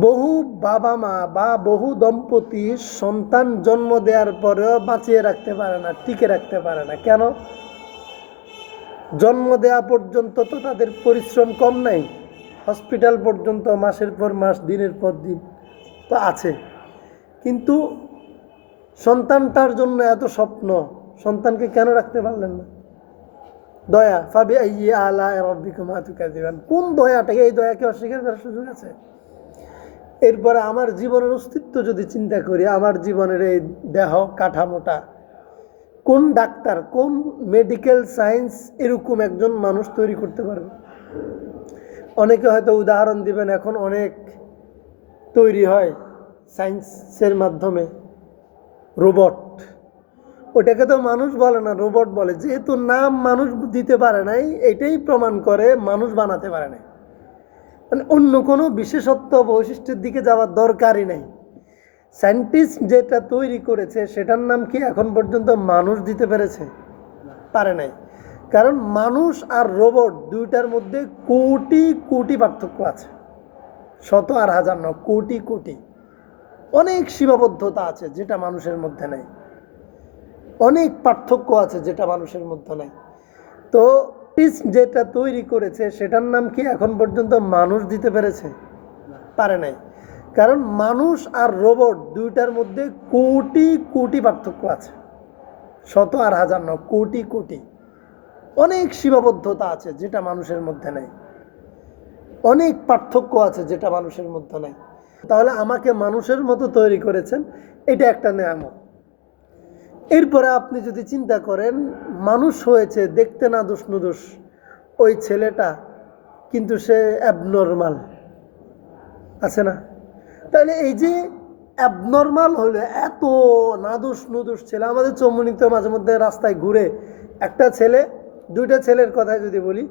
বহু বাবা মা বা বহু দম্পতি সন্তান জন্ম দেওয়ার পরেও বাঁচিয়ে রাখতে পারে না, টিকে রাখতে পারে না। কেন? জন্ম দেওয়া পর্যন্ত তো তাদের পরিশ্রম কম নাই, হসপিটাল পর্যন্ত মাসের পর মাস, দিনের পর দিন তো আছে। কিন্তু সন্তানটার জন্য এত স্বপ্ন, সন্তানকে কেন রাখতে পারলেন না? দয়া। ফাবি আইয়ি আলা রাব্বিকুমা তুকাযিবান। কোন দয়াটাকে, এই দয়াকে অস্বীকার করার সুযোগ আছে? এরপরে আমার জীবনের অস্তিত্ব যদি চিন্তা করি, আমার জীবনের এই দেহ কাঠামোটা, কোন ডাক্তার, কোন মেডিকেল সায়েন্স এরকম একজন মানুষ তৈরি করতে পারবে? অনেকে হয়তো উদাহরণ দিবেন, এখন অনেক তৈরি হয় সায়েন্সের মাধ্যমে রোবট। ওটাকে তো মানুষ বলে না, রোবট বলে। যেহেতু নাম মানুষ দিতে পারে নাই, এটাই প্রমাণ করে মানুষ বানাতে পারে নাই। মানে অন্য কোনো বিশেষত্ব বৈশিষ্ট্যের দিকে যাওয়ার দরকারই নেই। সায়েন্টিস্ট যেটা তৈরি করেছে সেটার নাম কি এখন পর্যন্ত মানুষ দিতে পেরেছে? পারে নাই। কারণ মানুষ আর রোবট দুইটার মধ্যে কোটি কোটি পার্থক্য আছে। শত আর হাজার নয়, কোটি কোটি। অনেক সীমাবদ্ধতা আছে যেটা মানুষের মধ্যে নাই, অনেক পার্থক্য আছে যেটা মানুষের মধ্যে নাই। তো যেটা তৈরি করেছে সেটার নাম কি এখন পর্যন্ত মানুষ দিতে পেরেছে? পারে নাই। কারণ মানুষ আর রোবট দুইটার মধ্যে কোটি কোটি পার্থক্য আছে। শত আর হাজার নয়, কোটি কোটি। অনেক সীমাবদ্ধতা আছে যেটা মানুষের মধ্যে নাই, অনেক পার্থক্য আছে যেটা মানুষের মধ্যে নাই। তাহলে আমাকে মানুষের মতো তৈরি করেছেন, এটা একটা নেয়ামত। এরপরে আপনি যদি চিন্তা করেন, মানুষ হয়েছে দেখতে নাদুস নুদুস ওই ছেলেটা, কিন্তু সে অ্যাবনর্মাল, আছে না? তাহলে এই যে অ্যাবনর্মাল হলে এত নাদুস নুদুস ছেলে, আমাদের চৌমুনিতে মাঝে মধ্যে রাস্তায় ঘুরে একটা ছেলে, দুইটা ছেলের কথাই যদি বলি,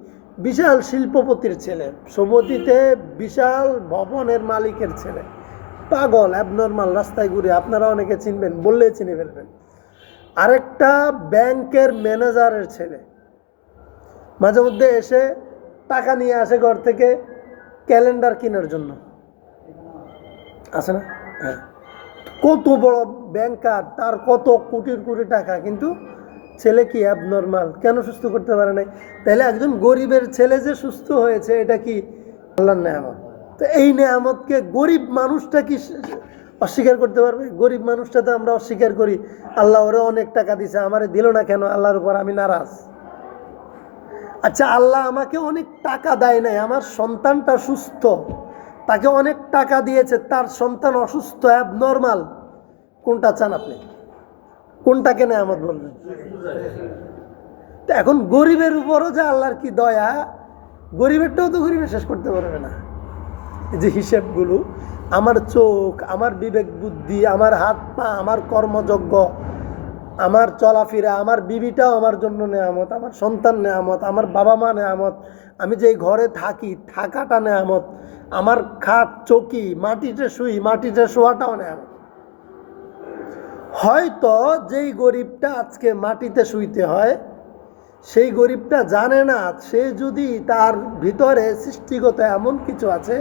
বিশাল শিল্পপতির ছেলে, সমতিতে বিশাল ভবনের মালিকের ছেলে, পাগল অ্যাবনর্মাল, রাস্তায় ঘুরে, আপনারা অনেকে চিনবেন, বললেই চিনে ফেলবেন। আরেকটা ব্যাংকের ম্যানেজারের ছেলে, মাঝে মধ্যে এসে টাকা নিয়ে আসে ঘর থেকে ক্যালেন্ডার কেনার জন্য, আছে না? হ্যাঁ। কত বড় ব্যাংকার, তার কত কোটির কোটি টাকা, কিন্তু ছেলে কি অ্যাবনর্মাল? কেন সুস্থ করতে পারে নাই? তাহলে একজন গরিবের ছেলে যে সুস্থ হয়েছে, এটা কি আল্লাহর নেয়ামত? তো এই নেয়ামতকে গরিব মানুষটা কি অস্বীকার করতে পারবে? গরিব মানুষটা তো আমরা অস্বীকার করি, আল্লাহ ওরে অনেক টাকা দিছে, আমারে দিল না কেন, আল্লাহর উপর আমি নারাজ। আচ্ছা, আল্লাহ আমাকে অনেক টাকা দেয় নাই, আমার সন্তানটা সুস্থ, তাকে অনেক টাকা দিয়েছে, তার সন্তান অসুস্থ, অ্যাবনর্মাল, কোনটা চান আপনি? কোনটাকে নেয়ামত বলবেন? তো এখন গরিবের উপরও যে আল্লাহর কি দয়া, গরিবেরটাও তো গরিবে শেষ করতে পারবে না। যে হিসেবগুলো, আমার চোখ, আমার বিবেক বুদ্ধি, আমার হাত পা, আমার কর্মযজ্ঞ, আমার চলাফেরা, আমার বিবিটাও আমার জন্য নেয়ামত, আমার সন্তান নেয়ামত, আমার বাবা মা নেয়ামত, আমি যে ঘরে থাকি থাকাটা নেয়ামত, আমার খাট চৌকি, মাটিতে শুই, মাটিতে শোয়াটাও নেয়ামত। হয়তো যেই গরিবটা আজকে মাটিতে শুইতে হয়, সেই গরিবটা জানে না, সে যদি তার ভিতরে সৃষ্টিগত এমন কিছু আছে,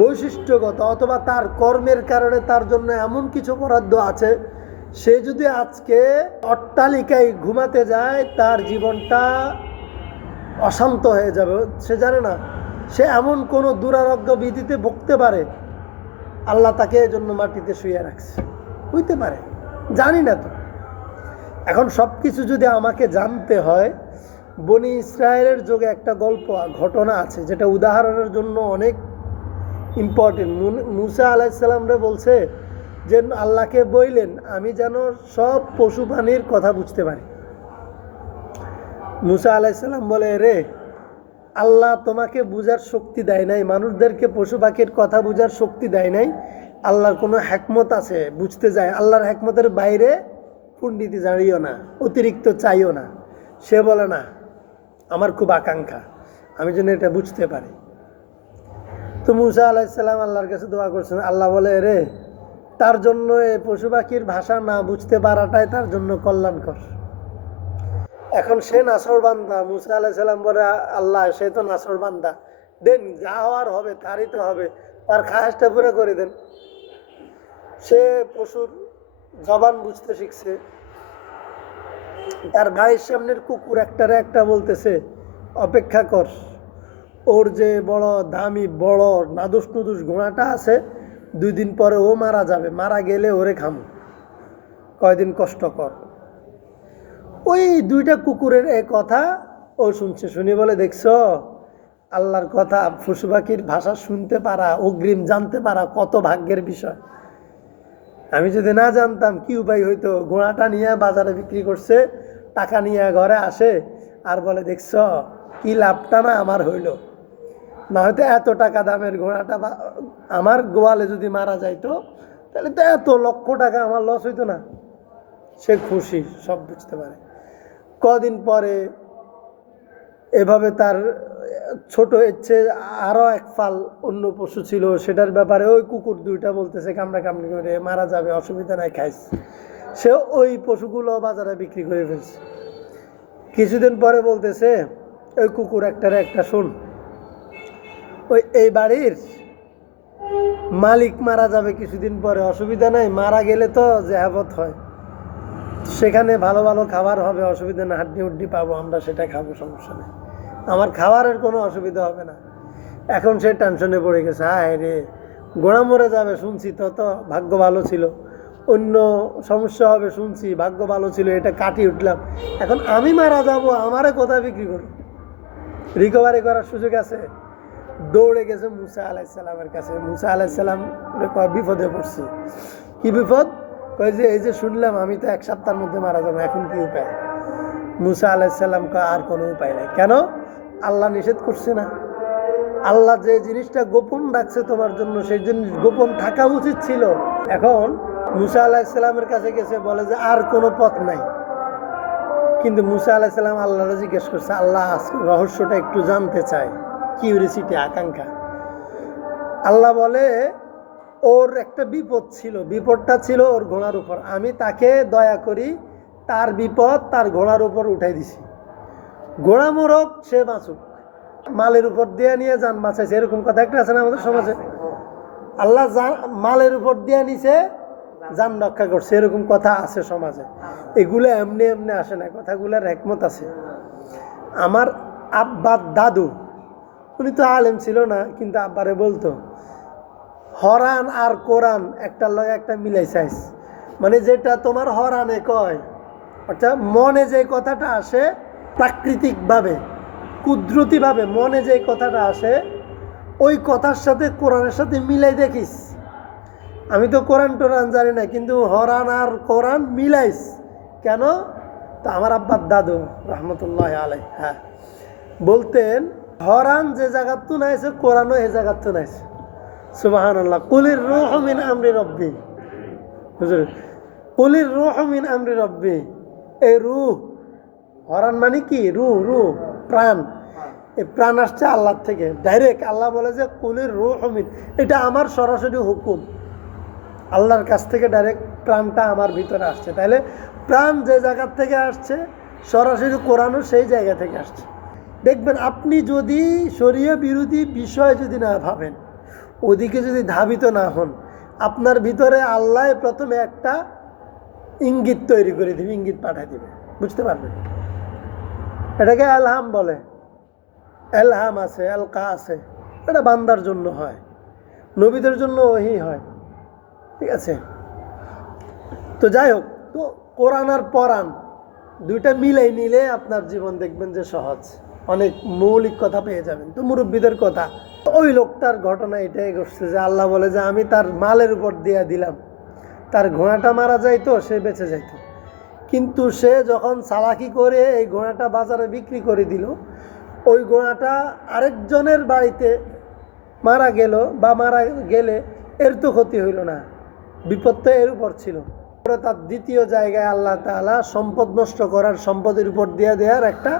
বৈশিষ্ট্যগত, অথবা তার কর্মের কারণে তার জন্য এমন কিছু বরাদ্দ আছে, সে যদি আজকে অট্টালিকায় ঘুমাতে যায়, তার জীবনটা অশান্ত হয়ে যাবে। সে জানে না, সে এমন কোনো দুরারোগ্য বিধিতে ভুগতে পারে, আল্লাহ তাকে এই জন্য মাটিতে শুয়ে রাখছে, হইতে পারে, জানি না তো। এখন সব কিছু যদি আমাকে জানতে হয়, বনি ইসরায়েলের যুগে একটা গল্প, ঘটনা আছে, যেটা উদাহরণের জন্য অনেক ইম্পর্টেন্ট। মুসা আলাইসাল্লামরে বলছে যে আল্লাহকে বললেন আমি যেন সব পশু প্রাণীর কথা বুঝতে পারি। মুসা আলাইসাল্লাম বলে, রে, আল্লাহ তোমাকে বুঝার শক্তি দেয় নাই, মানুষদেরকে পশু পাখির কথা বুঝার শক্তি দেয় নাই। আল্লাহর কোনো হ্যাকমত আছে, বুঝতে যায়, আল্লাহর হ্যাকমতের বাইরে পণ্ডিতি জানিও না, অতিরিক্ত চাইও না। সে বলে, না, আমার খুব আকাঙ্ক্ষা, আমি যেন এটা বুঝতে পারি। তো মুসা আলাইসাল্লাম আল্লাহর কাছে দোয়া করছেন। আল্লাহ বলে, রে, তার জন্য এই পশু পাখির ভাষা না বুঝতে পারাটাই তার জন্য কল্যাণকর। এখন সে নাসর বান্দা। মুসা আলাইসাল্লাম বলে, আল্লাহ, সে তো নাসর বান্দা, দেন, যা হওয়ার হবে তারই তো হবে, তার খায়াসটা পুরো করে দেন। সে পশুর জবান বুঝতে শিখছে। তার ভাইয়ের সামনের কুকুর একটারে একটা বলতেছে, অপেক্ষা কর, ওর যে বড় দামি বড় নাদুস নুদুস ঘোড়াটা আছে, 2 দিন পরে ও মারা যাবে, মারা গেলে ওরে খামো, কয়দিন কষ্ট কর। ওই 2টা কুকুরের এ কথা ও শুনছে, শুনি বলে, দেখছো আল্লাহর কথা, পশু পাখির ভাষা শুনতে পারা, অগ্রিম জানতে পারা কত ভাগ্যের বিষয়। আমি যদি না জানতাম কি উপায় হইতো। ঘোড়াটা নিয়ে বাজারে বিক্রি করছে, টাকা নিয়ে ঘরে আসে আর বলে, দেখছ কি লাভটা না আমার হইল, না হয়তো এত টাকা দামের ঘোড়াটা আমার গোয়ালে যদি মারা যাইতো তাহলে তো এত লক্ষ টাকা আমার লস হইতো না। সে খুশি, সব বুঝতে পারে। কদিন পরে এভাবে তার ছোট ইচ্ছে আরও এক ফাল অন্য পশু ছিল, সেটার ব্যাপারে ওই কুকুর 2টা বলতেছে, কামড়া কামড়ি করে মারা যাবে, অসুবিধা নাই, খাইস। সে ওই পশুগুলো বাজারে বিক্রি করে ফেলছে। কিছুদিন পরে বলতেছে ওই কুকুর একটারে একটা, শোন, ওই এই বাড়ির মালিক মারা যাবে কিছুদিন পরে, অসুবিধা নাই, মারা গেলে তো জেহাবত হয়, সেখানে ভালো ভালো খাবার হবে, অসুবিধা না, হাড্ডি উড্ডি পাবো আমরা, সেটা খাবো, সমস্যা নেই, আমার খাবারের কোনো অসুবিধা হবে না। এখন সে টেনশনে পড়ে গেছে, হায় রে, গোড়া মরে যাবে শুনছি, তো ভাগ্য ভালো ছিল, অন্য সমস্যা হবে শুনছি, ভাগ্য ভালো ছিল, এটা কাটিয়ে উঠলাম, এখন আমি মারা যাব, আমারে কোথায় বিক্রি করব, রিকভারি করার সুযোগ আছে? দৌড়ে গেছে মুসা আলাইসাল্লামের কাছে। মুসা আলাইসাল্লাম কয়, বিপদে পড়ছি। কি বিপদ? কয় যে এই যে শুনলাম আমি তো 1 সপ্তাহের মধ্যে মারা যাবো, এখন কি উপায়? মুসা আলাইসাল্লাম কয়, আর কোনো উপায় নাই। কেন? আল্লাহ নিষেধ করছে না? আল্লাহ যে জিনিসটা গোপন রাখছে তোমার জন্য, সেই জিনিস গোপন থাকা উচিত ছিল। এখন মুসা আলাইসাল্লামের কাছে গেছে, বলে যে আর কোনো পথ নাই। কিন্তু মুসা আলাইসাল্লাম আল্লাহরে জিজ্ঞেস করছে, আল্লাহ রহস্যটা একটু জানতে চায়, কিউরিসিটি, আকাঙ্ক্ষা। আল্লাহ বলে, ওর একটা বিপদ ছিল, বিপদটা ছিল ওর ঘোড়ার উপর, আমি তাকে দয়া করি, তার বিপদ তার ঘোড়ার উপর উঠাই দিছি, ঘোড়া মোরক, সে বাঁচুক, মালের উপর দিয়ে নিয়ে যান বাঁচাইছে, এরকম কথা একটা আছে না আমাদের সমাজে? আল্লাহ মালের উপর দিয়ে নিছে, যান রক্ষা করছে, এরকম কথা আছে সমাজে। এগুলো এমনি এমনি আসে না, কথাগুলোর হিকমত আছে। আমার আব্বার দাদু, উনি তো আলেম ছিল না, কিন্তু আব্বারে বলতো, হরান আর কোরআন একটার লগে একটা মিলাই চাইস, মানে যেটা তোমার হরানে কয়, অর্থাৎ মনে যে কথাটা আসে প্রাকৃতিকভাবে, কুদরতিভাবে মনে যে কথাটা আসে, ওই কথার সাথে কোরআনের সাথে মিলাই দেখিস। আমি তো কোরআন টোরান জানি না, কিন্তু হরান আর কোরআন মিলাইস কেন? তো আমার আব্বার দাদু রহমতুল্লাহ আলাই, হ্যাঁ, বলতেন, হরান যে জায়গার তো নাইছে, কোরআনও এই জায়গার তো নাইছে। সুবহানাল্লাহ। কুলির রূহু মিন আমরি রব্বি, হুজুর, কুলির রূহু মিন আমরি রব্বি, এই রূহ, হরান মানে কি? রূহ, প্রাণ। এই প্রাণ আসছে আল্লাহর থেকে ডাইরেক্ট। আল্লাহ বলে যে কুলির রূহু মিন, এটা আমার সরাসরি হুকুম, আল্লাহর কাছ থেকে ডাইরেক্ট প্রাণটা আমার ভিতরে আসছে। তাইলে প্রাণ যে জায়গার থেকে আসছে, সরাসরি কোরআনও সেই জায়গা থেকে আসছে। দেখবেন, আপনি যদি শরীয় বিরোধী বিষয় যদি না ভাবেন, ওদিকে যদি ধাবিত না হন, আপনার ভিতরে আল্লাহ প্রথমে একটা ইঙ্গিত তৈরি করে দিবে, ইঙ্গিত পাঠিয়ে দিবে, বুঝতে পারবেন? এটাকে এলহাম বলে। এলহাম আছে, এলকা আছে, এটা বান্দার জন্য হয়, নবীদের জন্য ওহি হয়, ঠিক আছে? তো যাই হোক, তো কোরআন আর পরাণ 2টা মিলাই নিলে আপনার জীবন দেখবেন যে সহজ, অনেক মৌলিক কথা পেয়ে যাবেন। তো মুরব্বীদের কথা, ওই লোকটার ঘটনা এটাই ঘটছে যে আল্লাহ বলে যে আমি তার মালের উপর দিয়ে দিলাম, তার ঘোড়াটা মারা যাইতো, সে বেঁচে যাইতো, কিন্তু সে যখন চালাকি করে এই ঘোড়াটা বাজারে বিক্রি করে দিল, ওই ঘোড়াটা আরেকজনের বাড়িতে মারা গেল, বা মারা গেলে এর তো ক্ষতি হইল না, বিপদ তো এর উপর ছিল। তার দ্বিতীয় জায়গায় আল্লাহ তাআলা সম্পদ নষ্ট করার, সম্পদের উপর দিয়ে দেওয়ার একটা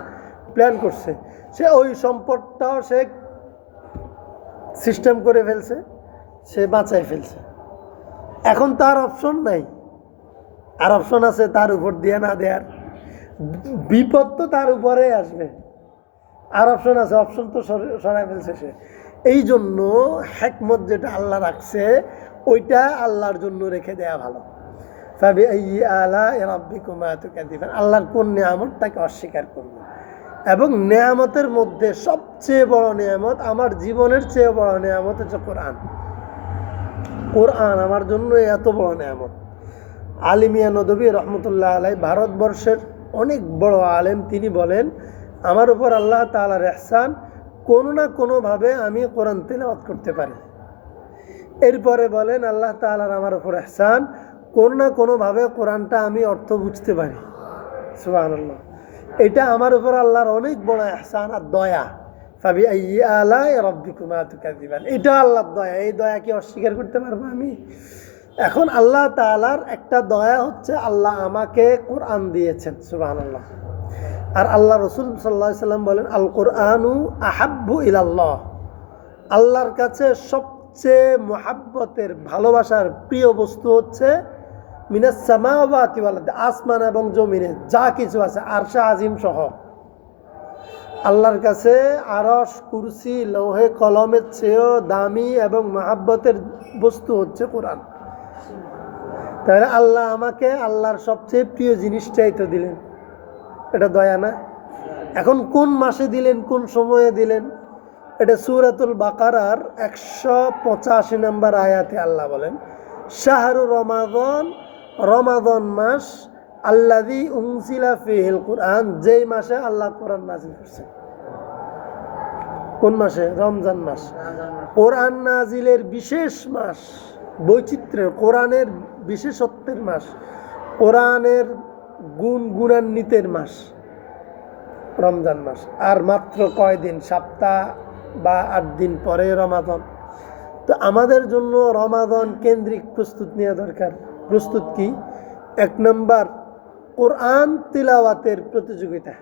প্ল্যান করছে। সে ওই সম্পদটাও সে সিস্টেম করে ফেলছে, সে বাঁচাই ফেলছে। এখন তার অপশন নাই, আর অপশন আছে তার উপর দিয়ে না দেয়ার, বিপদ তো তার উপরে আসবে, আর অপশন আছে, অপশন তো সরাই ফেলছে সে। এই জন্য হিকমত যেটা আল্লাহ রাখছে ওইটা আল্লাহর জন্য রেখে দেয়া ভালো। ফাবিআইয়ি আলাই রাব্বিকুমা তুকাযিবান, আল্লাহর কোন নিয়ামতটাকে অস্বীকার করবে। এবং নিয়ামতের মধ্যে সবচেয়ে বড় নিয়ামত, আমার জীবনের চেয়ে বড় নিয়ামত হচ্ছে কোরআন। কোরআন আমার জন্য এত বড় নিয়ামত। আলী মিয়া নদভী রহমতুল্লাহ আলাই, ভারতবর্ষের অনেক বড় আলেম, তিনি বলেন আমার উপর আল্লাহ তাআলার ইহসান, কোনো না কোনোভাবে আমি কোরআন তেলাওয়াত করতে পারি। এরপরে বলেন আল্লাহ তাআলার আমার উপর ইহসান, কোনো না কোনোভাবে কোরআনটা আমি অর্থ বুঝতে পারি। সুবহানাল্লাহ, এটা আমার উপর আল্লাহর অনেক বড় ইহসান আর দয়া। ফাবিআইয়ি আলাই রাব্বিকুমা তুকাযিবান, এটা আল্লাহর দয়া। এই দয়া কি অস্বীকার করতে পারবো আমি? এখন আল্লাহ তাআলার একটা দয়া হচ্ছে আল্লাহ আমাকে কোরআন দিয়েছেন। সুবহানাল্লাহ। আর আল্লাহ রাসূল সাল্লাল্লাহু আলাইহি সাল্লাম বলেন আল কোরআনু আহাব্বু ইলাল্লাহ, আল্লাহর কাছে সবচেয়ে মুহাব্বতের, ভালোবাসার প্রিয় বস্তু হচ্ছে মিনাস সামাওয়াতি ওয়াল আরদ, আসমান এবং জমিনে যা কিছু আছে, আরশে আজিম সহ। আল্লাহর কাছে আরশ, কুরসি, লৌহে কলমের চেয়েও দামি এবং মুহাব্বতের বস্তু হচ্ছে কোরআন। তাহলে আল্লাহ আমাকে আল্লাহর সবচেয়ে প্রিয় জিনিসটাই তো দিলেন, এটা দয়া না? এখন কোন মাসে দিলেন, কোন সময়ে দিলেন? এটা সূরাতুল বাকারার 185 নম্বর আয়াতে আল্লাহ বলেন শাহরু রমাদান, রমাদান মাস, আল্লাযী উনজিলা ফীহিল কুরআন, যেই মাসে আল্লাহ কোরআন নাযিল করছেন। কোন মাসে? রমজান মাস। কোরআন নাজিলের বিশেষ মাস, বৈচিত্র্যের, কোরআনের বিশেষত্বের মাস, কোরআনের গুণান্বিতের মাস রমজান মাস। আর মাত্র কয়দিন, সপ্তাহ বা 8 দিন পরে রমাদান। তো আমাদের জন্য রমাদান কেন্দ্রিক প্রস্তুত নেওয়া দরকার। প্রস্তুত কি? 1 নম্বর কোরআন তিলাওয়াতের প্রতিযোগিতা,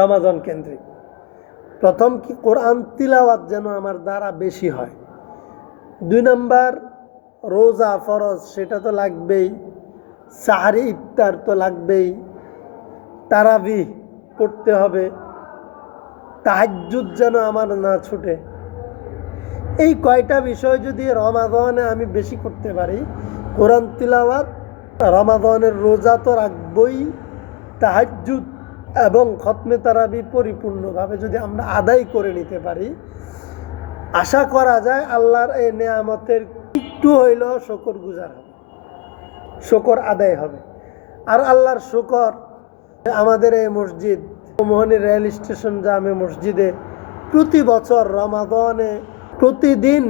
রমাদান কেন্দ্রিক। প্রথম কি কোরআন তিলাওয়াত যেন আমার দ্বারা বেশি হয়। 2 নম্বর রোজা ফরজ, সেটা তো লাগবেই। সাহারি ইফতার তো লাগবেই। তারাবি পড়তে হবে। তাহাজ্জুদ যেন আমার না ছুটে। এই কয়টা বিষয় যদি রমাদানে আমি বেশি করতে পারি, কোরআন তিলাওয়াত, রমাদানের রোজা তো রাখবই, তাহাজ্জুদ এবং খতমে তারাবি পরিপূর্ণভাবে যদি আমরা আদায় করে নিতে পারি, আশা করা যায় আল্লাহর এই নেয়ামতের একটু হইলেও শুকর গুজার হবে, শুকর আদায় হবে। আর আল্লাহর শুকর, আমাদের এই মসজিদ মোহনী রেল স্টেশন জামে মসজিদে প্রতি বছর রমাদানে প্রতিদিন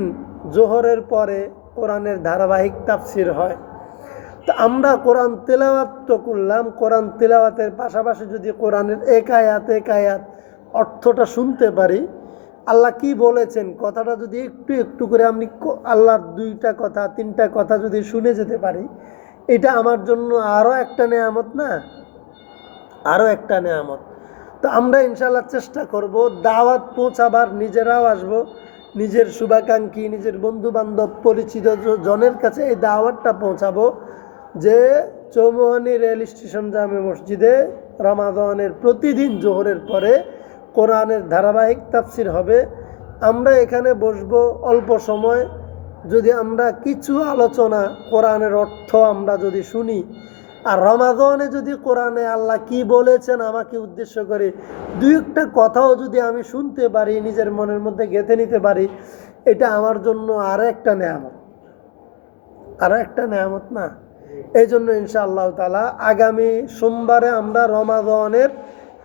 জোহরের পরে কোরআনের ধারাবাহিক তাফসির হয়। তো আমরা কোরআন তেলাওয়াত তো করলাম, কোরআন তেলাওয়াতের পাশাপাশি যদি কোরআনের এক আয়াত অর্থটা শুনতে পারি, আল্লাহ কি বলেছেন কথাটা যদি একটু একটু করে আমি আল্লাহর 2টা কথা 3টা কথা যদি শুনে যেতে পারি, এটা আমার জন্য আরও একটা নেয়ামত না? আরও একটা নেয়ামত। তো আমরা ইনশাআল্লাহ চেষ্টা করব দাওয়াত পৌঁছাবার, নিজেরাও আসবো, নিজের শুভাকাঙ্ক্ষী, নিজের বন্ধু বান্ধব, পরিচিত জনের কাছে এই দাওয়াতটা পৌঁছাবো যে চৌমোহনী রেল স্টেশন জামে মসজিদে রমাদানের প্রতিদিন জোহরের পরে কোরআনের ধারাবাহিক তাফসির হবে। আমরা এখানে বসবো অল্প সময়, যদি আমরা কিছু আলোচনা কোরআনের অর্থ আমরা যদি শুনি, আর রমাদানে যদি কোরআনে আল্লাহ কি বলেছেন আমাকে উদ্দেশ্য করে 2-একটা কথাও যদি আমি শুনতে পারি, নিজের মনের মধ্যে গেঁথে নিতে পারি, এটা আমার জন্য আরও একটা নেয়ামত, আরও একটা নেয়ামত না? এই জন্য ইনশাআল্লাহ তাআলা আগামী সোমবারে আমরা রমাদানের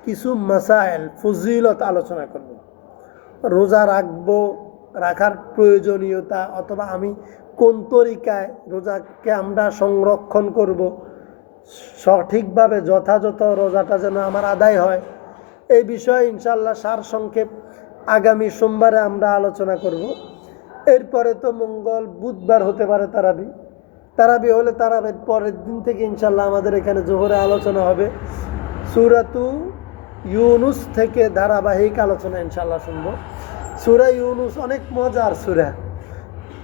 কিছু মাসাইল, ফজিলত আলোচনা করব। রোজা রাখবো, রাখার প্রয়োজনীয়তা, অথবা আমি কোন তরিকায় রোজাকে আমরা সংরক্ষণ করব, সঠিকভাবে যথাযথ রোজাটা যেন আমার আদায় হয়, এই বিষয়ে ইনশাআল্লাহ সারসংক্ষেপ আগামী সোমবারে আমরা আলোচনা করব। এরপরে তো মঙ্গল বুধবার হতে পারে তারাবি হলে তারাবির পরের দিন থেকে ইনশাআল্লাহ আমাদের এখানে জোহরে আলোচনা হবে। সূরাতু ইউনুস থেকে ধারাবাহিক আলোচনা ইনশাআল্লাহ শুনবো। সূরা ইউনুস অনেক মজার সূরা,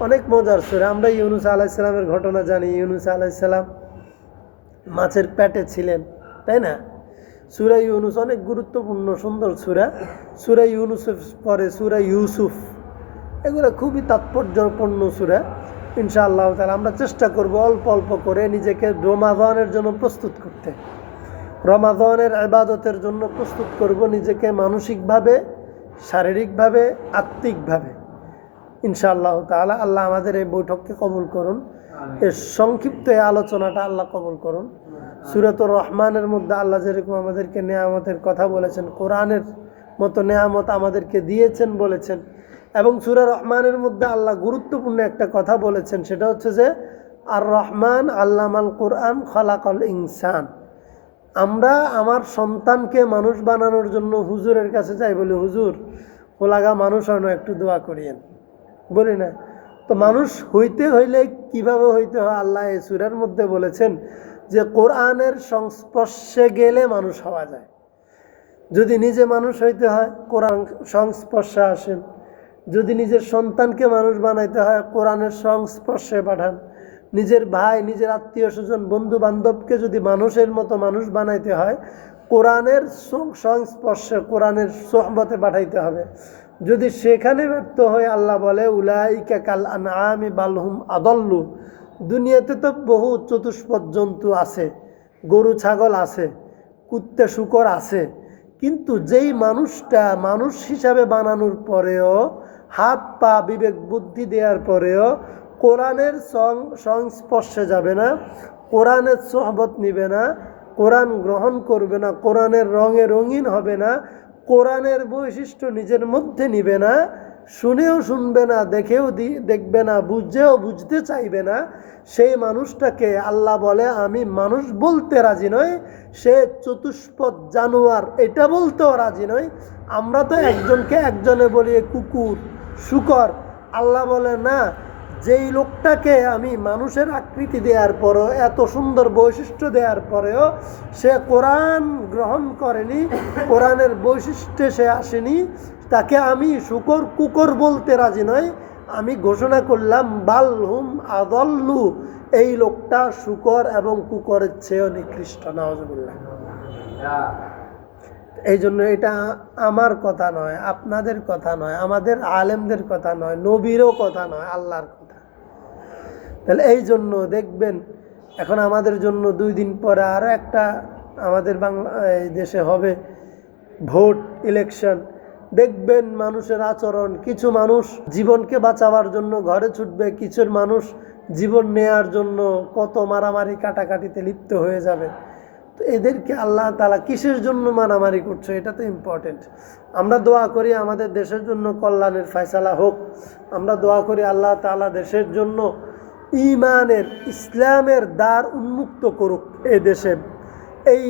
অনেক মজার সূরা। আমরা ইউনুস আলাইহিস সালামের ঘটনা জানি। ইউনুস আলাইহিস সালাম মাছের পেটে ছিলেন, তাই না? সূরা ইউনুস অনেক গুরুত্বপূর্ণ সুন্দর সূরা। সূরা ইউনুসের পরে সূরা ইউসুফ, এগুলো খুবই তাৎপর্যপূর্ণ সূরা। ইনশাআল্লাহ তাআলা আমরা চেষ্টা করব অল্প অল্প করে নিজেকে রমাদানের জন্য প্রস্তুত করতে, রমাদানের ইবাদতের জন্য প্রস্তুত করব নিজেকে মানসিকভাবে, শারীরিকভাবে, আত্মিকভাবে। ইনশাআল্লাহ তাআলা আল্লাহ আমাদের এই বৈঠককে কবুল করুন, এর সংক্ষিপ্ত এই আলোচনাটা আল্লাহ কবুল করুন। সূরাতুর রহমানের মধ্যে আল্লাহ যেরকম আমাদেরকে নেয়ামতের কথা বলেছেন, কোরআনের মতো নেয়ামত আমাদেরকে দিয়েছেন বলেছেন, এবং সূরা রহমানের মধ্যে আল্লাহ গুরুত্বপূর্ণ একটা কথা বলেছেন, সেটা হচ্ছে যে আর রহমান আল্লামাল কোরআন খালাকাল ইনসান। আমরা আমার সন্তানকে মানুষ বানানোর জন্য হুজুরের কাছে যাই, বলি হুজুর ওলাগা মানুষ হয় না, একটু দোয়া করিয়েন, বলি না? তো মানুষ হইতে হইলে কিভাবে হইতে হয় আল্লাহ এই সূরার মধ্যে বলেছেন যে কোরআনের সংস্পর্শে গেলে মানুষ হওয়া যায়। যদি নিজে মানুষ হইতে হয় কোরআন সংস্পর্শে আসেন, যদি নিজের সন্তানকে মানুষ বানাইতে হয় কোরআনের সংস্পর্শে পাঠান, নিজের ভাই, নিজের আত্মীয় স্বজন, বন্ধু বান্ধবকে যদি মানুষের মতো মানুষ বানাইতে হয় কোরআনের সংস্পর্শে, কোরআনের সোহবতে পাঠাইতে হবে। যদি সেখানে ব্যর্থ হয় আল্লাহ বলে উলাইকা কাল আনআমি বাল হুম আদাল্লু। দুনিয়াতে তো বহু চতুষ্পদ জন্তু আছে, গরু ছাগল আছে, কুত্তে শুকর আছে, কিন্তু যেই মানুষটা মানুষ হিসাবে বানানোর পরেও, হাত পা বিবেক বুদ্ধি দেওয়ার পরেও কোরআনের সংস্পর্শে যাবে না, কোরআনের সোহবত নিবে না, কোরআন গ্রহণ করবে না, কোরআনের রঙে রঙিন হবে না, কোরআনের বৈশিষ্ট্য নিজের মধ্যে নিবে না, শুনেও শুনবে না, দেখেও দেখবে না, বুঝেও বুঝতে চাইবে না, সেই মানুষটাকে আল্লাহ বলে আমি মানুষ বলতে রাজি নই, সে চতুষ্পদ জানোয়ার এটা বলতেও রাজি নই। আমরা তো একজনকে একজনে বলি কুকুর, শুকর। আল্লাহ বলে না, যেই লোকটাকে আমি মানুষের আকৃতি দেওয়ার পরেও, এত সুন্দর বৈশিষ্ট্য দেওয়ার পরেও সে কোরআন গ্রহণ করেনি, কোরআনের বৈশিষ্ট্যে সে আসেনি, তাকে আমি শুকর কুকুর বলতে রাজি নই। আমি ঘোষণা করলাম বাল হুম আদাল্লু, এই লোকটা শুকর এবং কুকুরের চেয়েও নিকৃষ্ট। নাউজুবিল্লাহ। এই জন্য এটা আমার কথা নয়, আপনাদের কথা নয়, আমাদের আলেমদের কথা নয়, নবীরও কথা নয়, আল্লাহর কথা। তাহলে এই জন্য দেখবেন এখন আমাদের জন্য 2 দিন পরে আরও একটা আমাদের দেশে হবে ভোট, ইলেকশন। দেখবেন মানুষের আচরণ, কিছু মানুষ জীবনকে বাঁচাবার জন্য ঘরে ছুটবে, কিছু মানুষ জীবন নেয়ার জন্য কত মারামারি কাটাকাটিতে লিপ্ত হয়ে যাবে। তো এদেরকে আল্লাহ তাআলা কিসের জন্য মারামারি করছে, এটা তো ইম্পর্টেন্ট। আমরা দোয়া করি আমাদের দেশের জন্য কল্যাণের ফয়সালা হোক, আমরা দোয়া করি আল্লাহ তাআলা দেশের জন্য ঈমানের, ইসলামের দ্বার উন্মুক্ত করুক এই দেশে। এই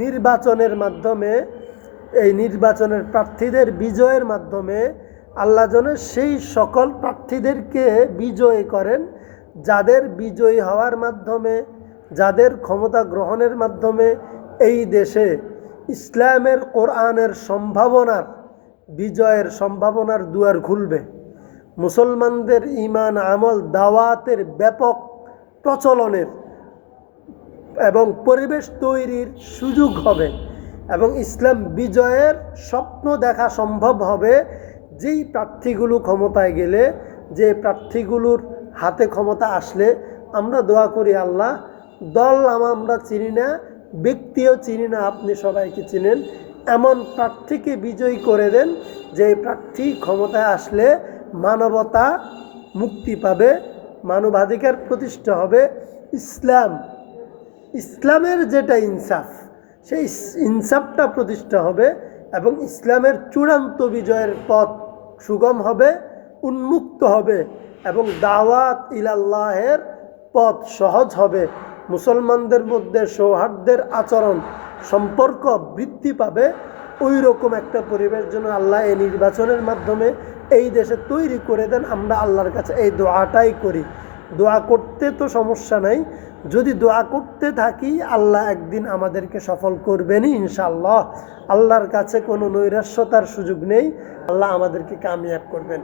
নির্বাচনের মাধ্যমে, এই নির্বাচনের প্রার্থীদের বিজয়ের মাধ্যমে আল্লাহ যেন সেই সকল প্রার্থীদেরকে বিজয়ী করেন যাদের বিজয়ী হওয়ার মাধ্যমে, যাদের ক্ষমতা গ্রহণের মাধ্যমে এই দেশে ইসলামের, কোরআনের সম্ভাবনার, বিজয়ের সম্ভাবনার দুয়ার খুলবে। মুসলমানদের ঈমান, আমল, দাওয়াতের ব্যাপক প্রচলনের এবং পরিবেশ তৈরির সুযোগ হবে, এবং ইসলাম বিজয়ের স্বপ্ন দেখা সম্ভব হবে যেই প্রার্থীগুলো ক্ষমতায় গেলে, যে প্রার্থীগুলোর হাতে ক্ষমতা আসলে। আমরা দোয়া করি আল্লাহ, দল আমরা চিনি না, ব্যক্তিও চিনি না, আপনি সবাইকে চিনেন, এমন প্রার্থীকে বিজয়ী করে দেন যে প্রার্থী ক্ষমতায় আসলে মানবতা মুক্তি পাবে, মানবাধিকার প্রতিষ্ঠা হবে, ইসলামের যেটা ইনসাফ, সেই ইনসাফটা প্রতিষ্ঠা হবে, এবং ইসলামের চূড়ান্ত বিজয়ের পথ সুগম হবে, উন্মুক্ত হবে, এবং দাওয়াত ইলাল্লাহের পথ সহজ হবে। মুসলমানদের মধ্যে সৌহার্দ্যের আচরণ, সম্পর্ক বৃদ্ধি পাবে। ওই রকম একটা পরিবেশ যেন আল্লাহ এই নির্বাচনের মাধ্যমে এই দেশে তৈরি করে দেন। আমরা আল্লাহর কাছে এই দোয়াটাই করি। দোয়া করতে তো সমস্যা নাই, যদি দোয়া করতে থাকি আল্লাহ একদিন আমাদেরকে সফল করবেনই ইনশাআল্লাহ। আল্লাহর কাছে কোনো নৈরাশ্যতার সুযোগ নেই, আল্লাহ আমাদেরকে কামিয়াব করবেন।